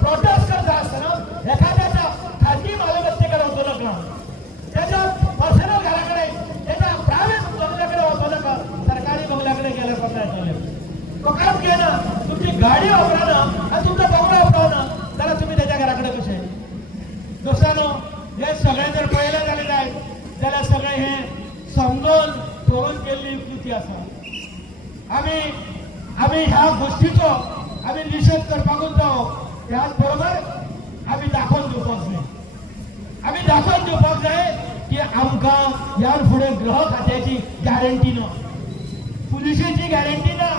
Prostate करता असताना एखाद्याच्या खाजगी मालमत्तेकडे होतो नका, त्याच्या पर्सनल घराकडे, त्याच्या प्रायव्हेट बंगल्याकडे होतो नका, सरकारी बंगल्याकडे गेला चालेल. तो काम घे ना, तुमची गाडी वापरा ना आणि तुमचा बंगला वापरा ना, त्याला तुम्ही त्याच्या घराकडे कसे. दुसऱ्यानो, हे सगळे जर पहिल्या झालेले आहेत त्याला सगळे हे समजून करून केलेली कृती असा. आम्ही ह्या गोष्टीचो आम्ही निषेध करपाक जाऊ. त्याचबरोबर आम्ही दाखवून दिवपाक जाय, आम्ही दाखवून दिवपाक जाय की आमकां ह्या फुडें गृह खात्याची गॅरंटी ना, पुलिशेची गॅरंटी ना.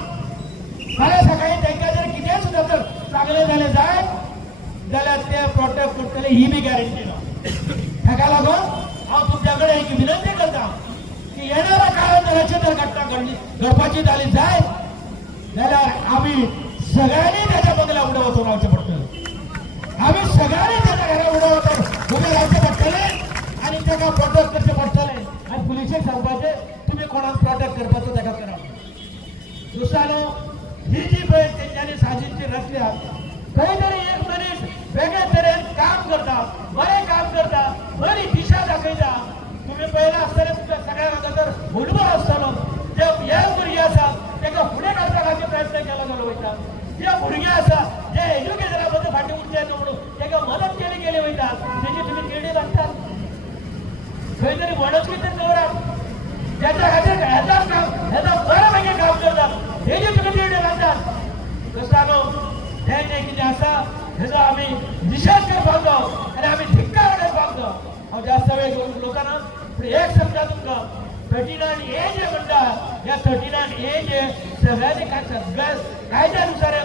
फाल्यां सकाळी तांकां जर कितें सुद्दां जर चांगले जाले जाय जाल्यार ते प्रोटेक्ट करतले ही बी गॅरंटी ना. ताका लागून हांव तुमच्या कडेन एक विनंती करता की येणाऱ्या काळात जर अशी जर घटना घडपाची झाली जाय जाल्यार आम्ही सगळ्यांनी त्याच्या बंगल्या उडे वचून रावचे पडटले, आम्ही सगळ्यांनी त्याच्या घरा उडे वचून उबे रावचे पडटले आणि ताका प्रोटेक्ट करचे पडटले. आणि पुलिशेक सांगपाचे तुम्ही कोणाक प्रोटेक्ट करपाचो ताका करा. दुसऱ्यानो, ही जी पळय तेंच्यांनी साजिदची रचल्या, खंय तरी एक मनीस वेगळे तरेन काम करता, बरें काम करता, बरी दिशा दाखयता. तुम्ही पळयला आसतलें तुमच्या सगळ्यांक जर अनुभव आसतलो, जे यंग भुरगे आसात तांकां फुडें काडपा खातीर प्रयत्न केलो जालो वयता. जे भुरगे आसा जे एज्युकेशना बद्दल फाटीं उरचे न्हू म्हणून तांकां मदत केली वयता, तेजी तुमी केडी लागतात. खंय तरी वणचकी तर दवरात, त्याच्या खातीर हेजा बरें पैकी काम करतात, तेजी तुमी केडी लागतात. दुसऱ्यानो, हें जें कितें आसा हेजो आमी निशेध करपाक जाय आनी आमी धिक्कार उडोवपाक जाय. हांव जास्त वेळ घेवंक लोकांना एक समजा तुमकां 39A जे म्हणटा, ह्या 39A जे सगळ्यांनी सगळ्या कायद्यानुसार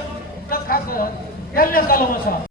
केल्ले कलम आसा.